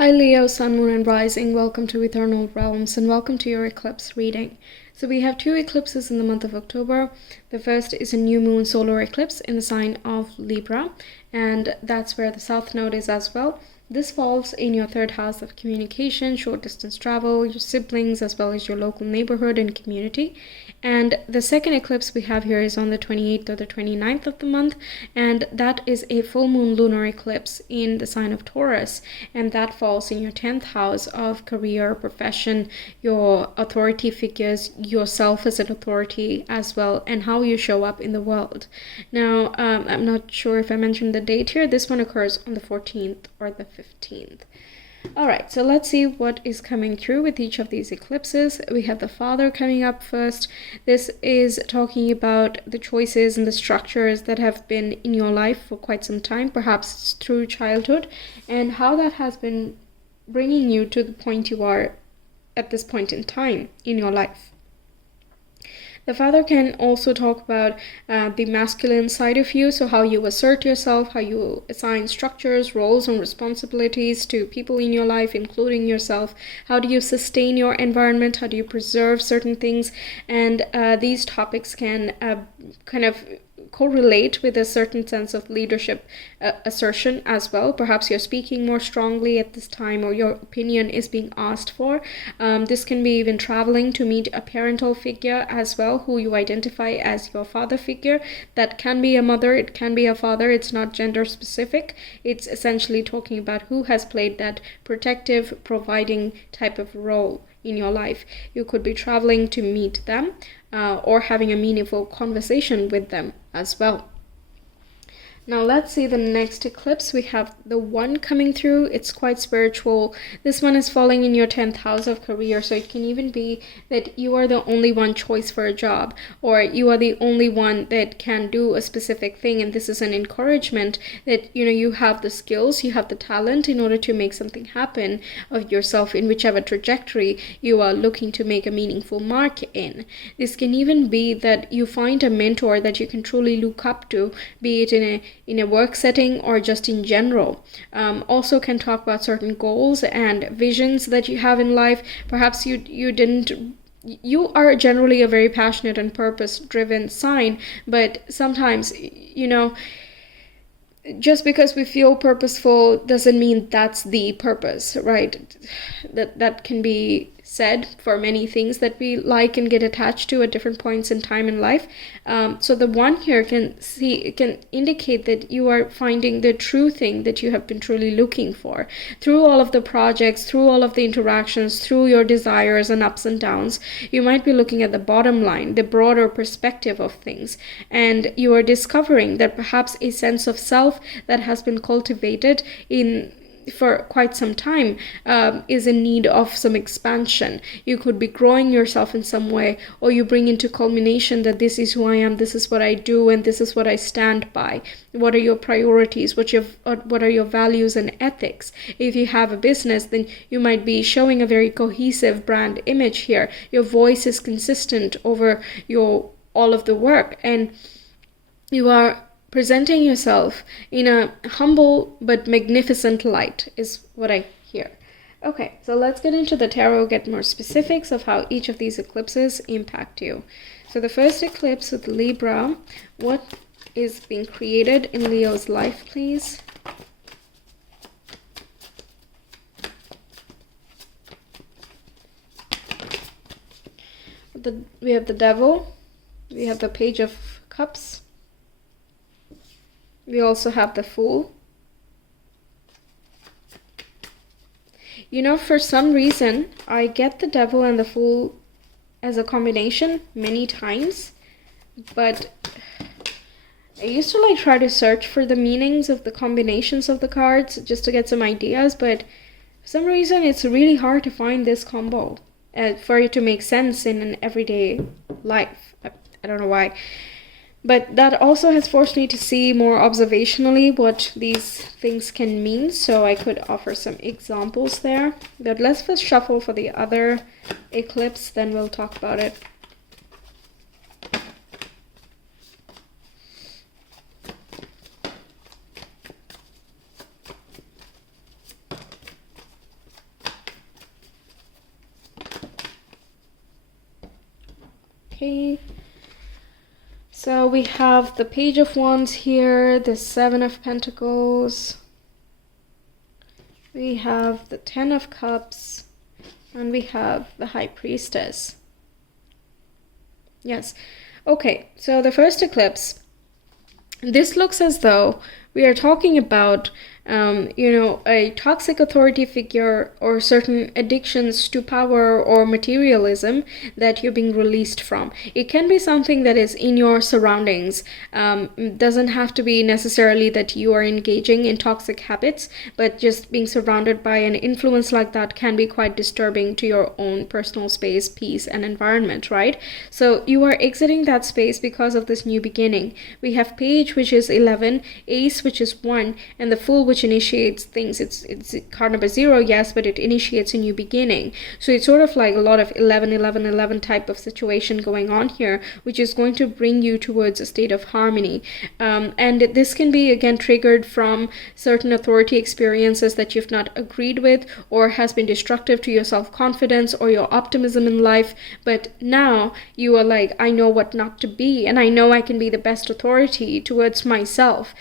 Hi Leo, Sun, Moon and Rising, welcome to Ethernal Realms and welcome to your eclipse reading. So we have two eclipses in the month of October. The first is a new moon solar eclipse in the sign of Libra, and that's where the south node is as well. This falls in your third house of communication, short distance travel, your siblings, as well as your local neighborhood and community. And the second eclipse we have here is on the 28th or the 29th of the month, and that is a full moon lunar eclipse in the sign of Taurus, and that falls in your 10th house of career, profession, your authority figures, yourself as an authority as well, and how you show up in the world. Now, I'm not sure if I mentioned the date here. This one occurs on the 14th or the 15th. Alright, so let's see what is coming through with each of these eclipses. We have the Father coming up first. This is talking about the choices and the structures that have been in your life for quite some time, perhaps through childhood, and how that has been bringing you to the point you are at this point in time in your life. The Father can also talk about the masculine side of you, so how you assert yourself, how you assign structures, roles, and responsibilities to people in your life, including yourself. How do you sustain your environment? How do you preserve certain things? And these topics can kind of correlate with a certain sense of leadership assertion as well. Perhaps you're speaking more strongly at this time, or your opinion is being asked for. This can be even traveling to meet a parental figure as well, who you identify as your father figure. That can be a mother, it can be a father. It's not gender specific. It's essentially talking about who has played that protective, providing type of role in your life. You could be traveling to meet them or having a meaningful conversation with them as well. Now let's see the next eclipse. We have the one coming through. It's quite spiritual. This one is falling in your 10th house of career, so it can even be that you are the only one choice for a job, or you are the only one that can do a specific thing, and this is an encouragement that you have the skills, you have the talent in order to make something happen of yourself in whichever trajectory you are looking to make a meaningful mark in. This can even be that you find a mentor that you can truly look up to, be it in a work setting or just in general. Also can talk about certain goals and visions that you have in life. Perhaps you are generally a very passionate and purpose-driven sign, but sometimes, just because we feel purposeful doesn't mean that's the purpose, right? That can be said for many things that we like and get attached to at different points in time in life. So the one here can indicate that you are finding the true thing that you have been truly looking for through all of the projects, through all of the interactions, through your desires and ups and downs. You might be looking at the bottom line, the broader perspective of things, and you are discovering that perhaps a sense of self that has been cultivated for quite some time is in need of some expansion. You could be growing yourself in some way, or you bring into culmination that this is who I am, this is what I do, and this is what I stand by. What are your priorities? What are your values and ethics? If you have a business, then you might be showing a very cohesive brand image here. Your voice is consistent over all of the work, and you are presenting yourself in a humble but magnificent light is what I hear. Okay, so let's get into the tarot, get more specifics of how each of these eclipses impact you. So the first eclipse with Libra, what is being created in Leo's life, please? We have the Devil, we have the Page of Cups, we also have the Fool. For some reason, I get the Devil and the Fool as a combination many times, but I used to try to search for the meanings of the combinations of the cards just to get some ideas, but for some reason it's really hard to find this combo for it to make sense in an everyday life. I don't know why. But that also has forced me to see more observationally what these things can mean, so I could offer some examples there. But let's first shuffle for the other eclipse, then we'll talk about it. Okay. So we have the Page of Wands here, the Seven of Pentacles. We have the Ten of Cups. And we have the High Priestess. Yes. Okay, so the first eclipse. This looks as though we are talking about, a toxic authority figure or certain addictions to power or materialism that you're being released from. It can be something that is in your surroundings. Doesn't have to be necessarily that you are engaging in toxic habits, but just being surrounded by an influence like that can be quite disturbing to your own personal space, peace, and environment, right? So you are exiting that space because of this new beginning. We have Page, which is 11, Ace, which is 1, and the Fool, which initiates things. It's card number 0, yes, but it initiates a new beginning. So it's sort of like a lot of 11, 11, 11 type of situation going on here, which is going to bring you towards a state of harmony. And this can be, again, triggered from certain authority experiences that you've not agreed with or has been destructive to your self-confidence or your optimism in life. But now you are like, I know what not to be, and I know I can be the best authority towards myself.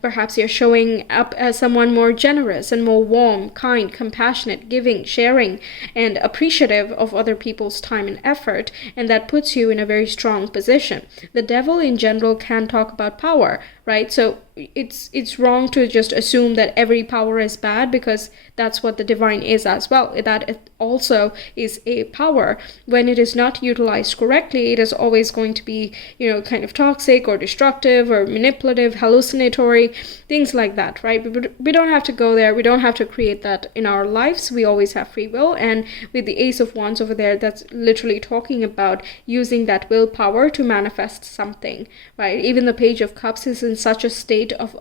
Perhaps you're showing up as someone more generous and more warm, kind, compassionate, giving, sharing, and appreciative of other people's time and effort, and that puts you in a very strong position. The devil in general can talk about power, right? So it's wrong to just assume that every power is bad, because that's what the divine is as well. That it also is a power. When it is not utilized correctly, it is always going to be, kind of toxic or destructive or manipulative, hallucinatory, things like that, right? We don't have to go there. We don't have to create that in our lives. We always have free will. And with the Ace of Wands over there, that's literally talking about using that willpower to manifest something, right? Even the Page of Cups is in such a state of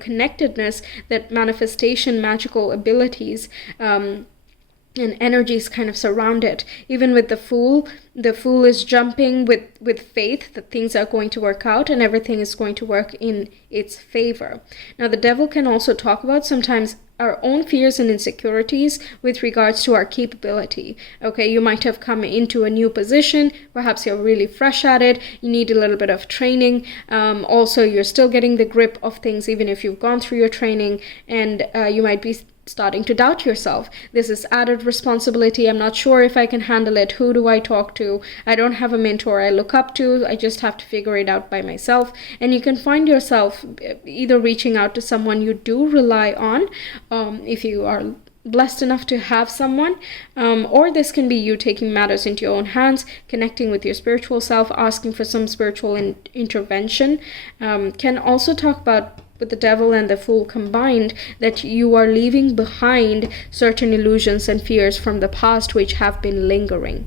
connectedness that manifestation, magical abilities, and energies kind of surround it. Even with the Fool is jumping with faith that things are going to work out and everything is going to work in its favor. Now, the devil can also talk about sometimes our own fears and insecurities with regards to our capability. Okay, you might have come into a new position, perhaps you're really fresh at it, you need a little bit of training. Also, you're still getting the grip of things even if you've gone through your training, and you might be starting to doubt yourself. This is added responsibility. I'm not sure if I can handle it. Who do I talk to? I don't have a mentor I look up to. I just have to figure it out by myself. And you can find yourself either reaching out to someone you do rely on, if you are blessed enough to have someone, or this can be you taking matters into your own hands, connecting with your spiritual self, asking for some spiritual intervention. Can also talk about, with the devil and the Fool combined, that you are leaving behind certain illusions and fears from the past which have been lingering.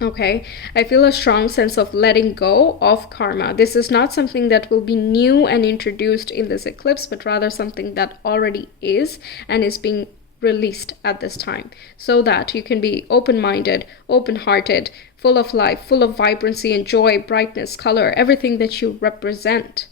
Okay, I feel a strong sense of letting go of karma. This is not something that will be new and introduced in this eclipse, but rather something that already is and is being released at this time, so that you can be open-minded, open-hearted, full of life, full of vibrancy and joy, brightness, color, everything that you represent.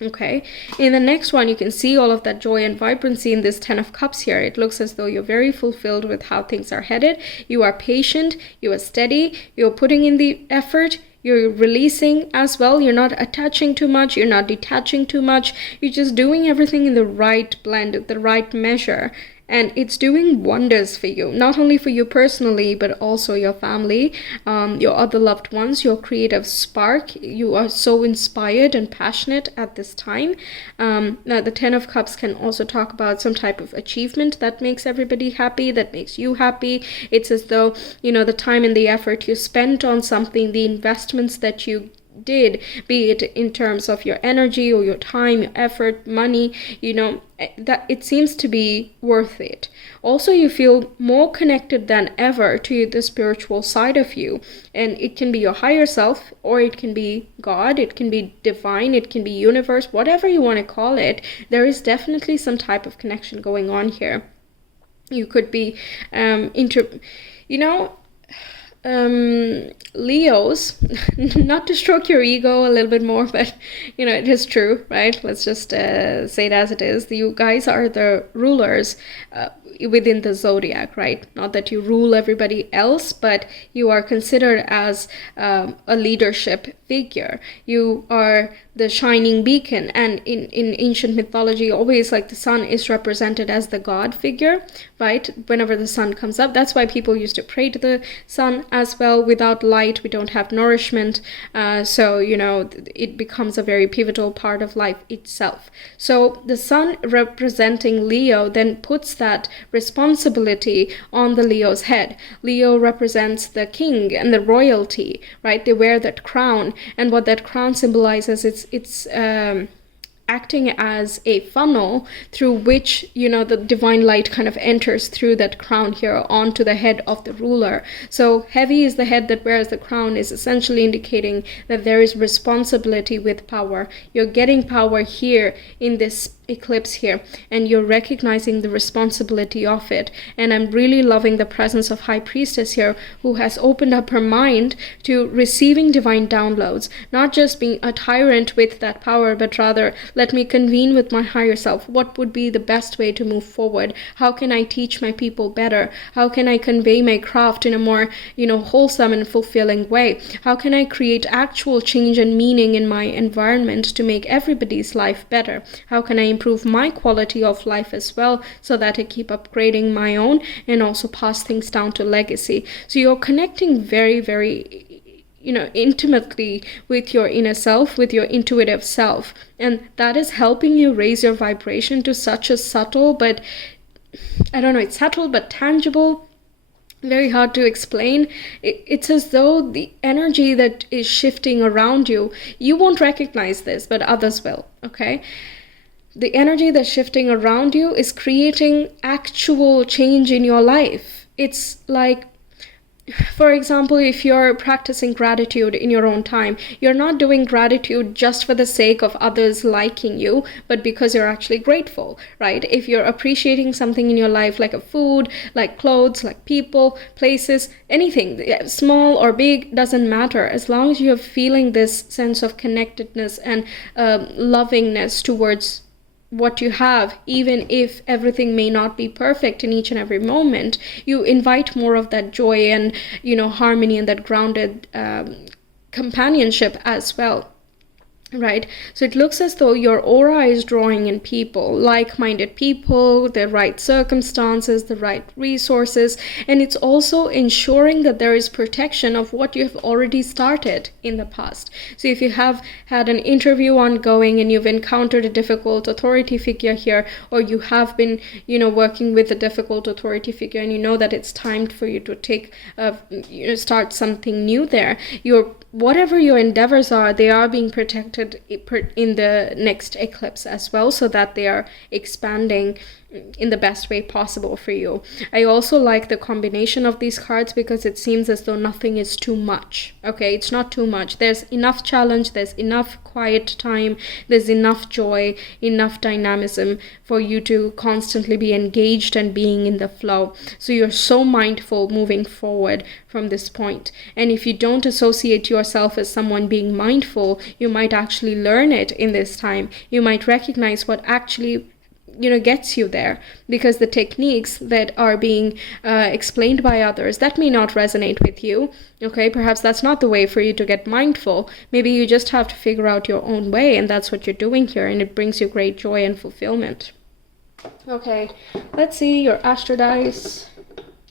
Okay, in the next one, you can see all of that joy and vibrancy in this Ten of Cups here. It looks as though you're very fulfilled with how things are headed. You are patient, you are steady, you're putting in the effort, you're releasing as well. You're not attaching too much, you're not detaching too much. You're just doing everything in the right blend, the right measure. And it's doing wonders for you, not only for you personally, but also your family, your other loved ones, your creative spark. You are so inspired and passionate at this time. Now, the Ten of Cups can also talk about some type of achievement that makes everybody happy, that makes you happy. It's as though, the time and the effort you spent on something, the investments that you did, be it in terms of your energy or your time, your effort, money, that it seems to be worth it. Also, you feel more connected than ever to the spiritual side of you, and it can be your higher self, or it can be God, it can be divine, it can be universe, whatever you want to call it. There is definitely some type of connection going on here. You could be Leos, not to stroke your ego a little bit more, but it is true, right? Let's just say it as it is. You guys are the rulers within the zodiac, right? Not that you rule everybody else, but you are considered as a leadership figure. You are the shining beacon, and in ancient mythology, always like the sun is represented as the god figure, right? Whenever the sun comes up, that's why people used to pray to the sun as well. Without light, we don't have nourishment, so it becomes a very pivotal part of life itself. So the sun representing Leo then puts that responsibility on the Leo's head. Leo represents the king and the royalty, right? They wear that crown, and what that crown symbolizes, it's acting as a funnel through which the divine light kind of enters through that crown here onto the head of the ruler. So heavy is the head that wears the crown, is essentially indicating that there is responsibility with power. You're getting power here in this eclipse here, and you're recognizing the responsibility of it. And I'm really loving the presence of High Priestess here, who has opened up her mind to receiving divine downloads, not just being a tyrant with that power, but rather, let me convene with my higher self. What would be the best way to move forward? How can I teach my people better? How can I convey my craft in a more wholesome and fulfilling way? How can I create actual change and meaning in my environment to make everybody's life better? How can I improve my quality of life as well, so that I keep upgrading my own and also pass things down to legacy? So you're connecting very, very intimately with your inner self, with your intuitive self, and that is helping you raise your vibration to such a subtle, but it's subtle but tangible, very hard to explain. It's as though the energy that is shifting around you, you won't recognize this, but others will, okay? The energy that's shifting around you is creating actual change in your life. It's like, for example, if you're practicing gratitude in your own time, you're not doing gratitude just for the sake of others liking you, but because you're actually grateful, right? If you're appreciating something in your life, like a food, like clothes, like people, places, anything, small or big, doesn't matter. As long as you're feeling this sense of connectedness and lovingness towards what you have, even if everything may not be perfect in each and every moment, you invite more of that joy and harmony and that grounded companionship as well. Right? So it looks as though your aura is drawing in people, like-minded people, the right circumstances, the right resources, and it's also ensuring that there is protection of what you have already started in the past. So if you have had an interview ongoing and you've encountered a difficult authority figure here, or you have been, working with a difficult authority figure, and you know that it's time for you to take, start something new there, whatever your endeavors are, they are being protected in the next eclipse as well, so that they are expanding in the best way possible for you. I also like the combination of these cards because it seems as though nothing is too much. Okay, it's not too much. There's enough challenge, there's enough quiet time, there's enough joy, enough dynamism for you to constantly be engaged and being in the flow. So you're so mindful moving forward from this point. And if you don't associate yourself as someone being mindful, you might actually learn it in this time. You might recognize what actually gets you there, because the techniques that are being explained by others, that may not resonate with you. Okay, perhaps that's not the way for you to get mindful. Maybe you just have to figure out your own way, and that's what you're doing here, and it brings you great joy and fulfillment. Okay, let's see your astro dice.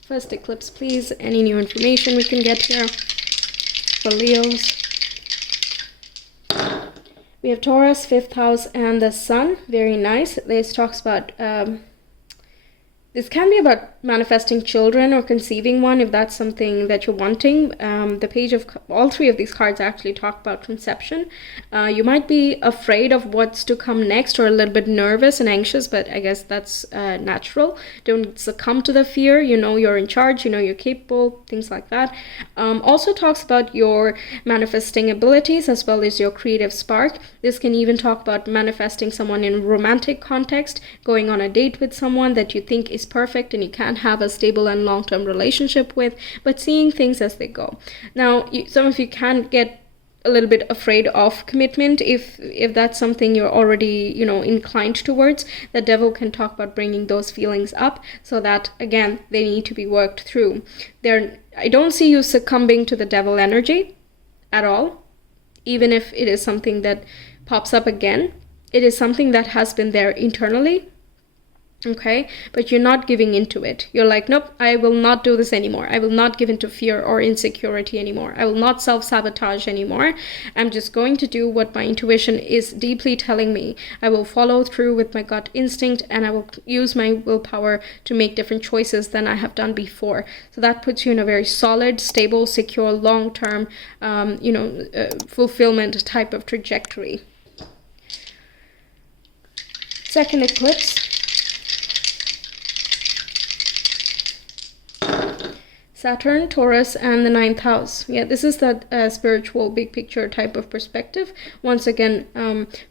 First eclipse, please. Any new information we can get here for Leos? We have Taurus, 5th house, and the sun. Very nice. This talks about, this can be about manifesting children or conceiving one, if that's something that you're wanting. The page of all three of these cards actually talk about conception. You might be afraid of what's to come next, or a little bit nervous and anxious, but I guess that's natural. Don't succumb to the fear. You're in charge, you're capable, things like that. Also talks about your manifesting abilities as well as your creative spark. This can even talk about manifesting someone in a romantic context, going on a date with someone that you think is nobody's perfect and you can't have a stable and long-term relationship with, but seeing things as they go. Now, some of you can get a little bit afraid of commitment if that's something you're already, you know, inclined towards. The devil can talk about bringing those feelings up, so that again they need to be worked through. I don't see you succumbing to the devil energy at all, even if it is something that pops up again. It is something that has been there internally. Okay, but you're not giving into it. You're like, nope, I will not do this anymore. I will not give into fear or insecurity anymore. I will not self-sabotage anymore. I'm just going to do what my intuition is deeply telling me. I will follow through with my gut instinct, and I will use my willpower to make different choices than I have done before. So that puts you in a very solid, stable, secure, long-term, fulfillment type of trajectory. Second eclipse. Saturn, Taurus, and the 9th house. Yeah, this is that spiritual big picture type of perspective. Once again,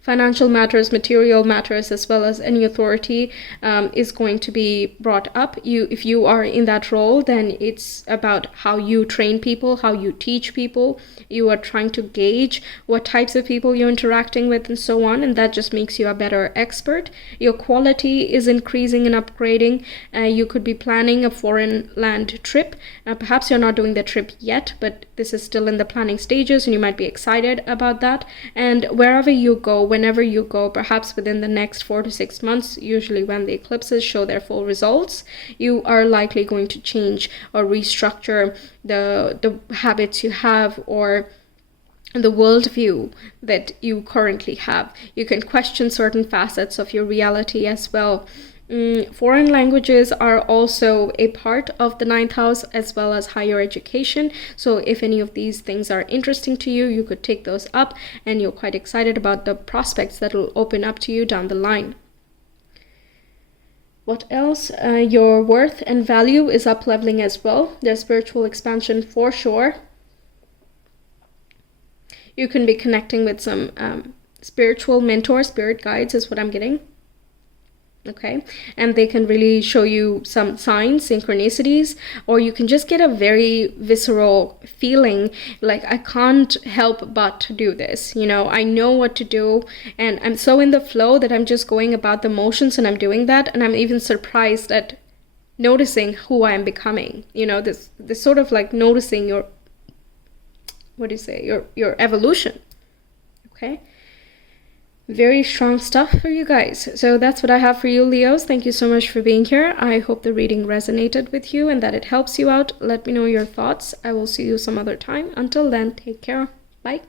financial matters, material matters, as well as any authority is going to be brought up. If you are in that role, then it's about how you train people, how you teach people. You are trying to gauge what types of people you're interacting with and so on, and that just makes you a better expert. Your quality is increasing and upgrading. You could be planning a foreign land trip. Perhaps you're not doing the trip yet, but this is still in the planning stages and you might be excited about that. And wherever you go, whenever you go, perhaps within the next 4 to 6 months, usually when the eclipses show their full results, you are likely going to change or restructure the habits you have, or the worldview that you currently have. You can question certain facets of your reality as well. Foreign languages are also a part of the 9th house, as well as higher education. So if any of these things are interesting to you, you could take those up, and you're quite excited about the prospects that will open up to you down the line. What else? Your worth and value is up leveling as well. There's spiritual expansion for sure. You can be connecting with some spiritual mentors, spirit guides is what I'm getting. Okay, and they can really show you some signs, synchronicities, or you can just get a very visceral feeling like, I can't help but do this. You know, I know what to do, and I'm so in the flow that I'm just going about the motions and I'm doing that, and I'm even surprised at noticing who I am becoming. You know, this sort of like noticing your, your evolution. Okay. Very strong stuff for you guys. So that's what I have for you, Leos. Thank you so much for being here. I hope the reading resonated with you and that it helps you out. Let me know your thoughts. I will see you some other time. Until then, take care. Bye.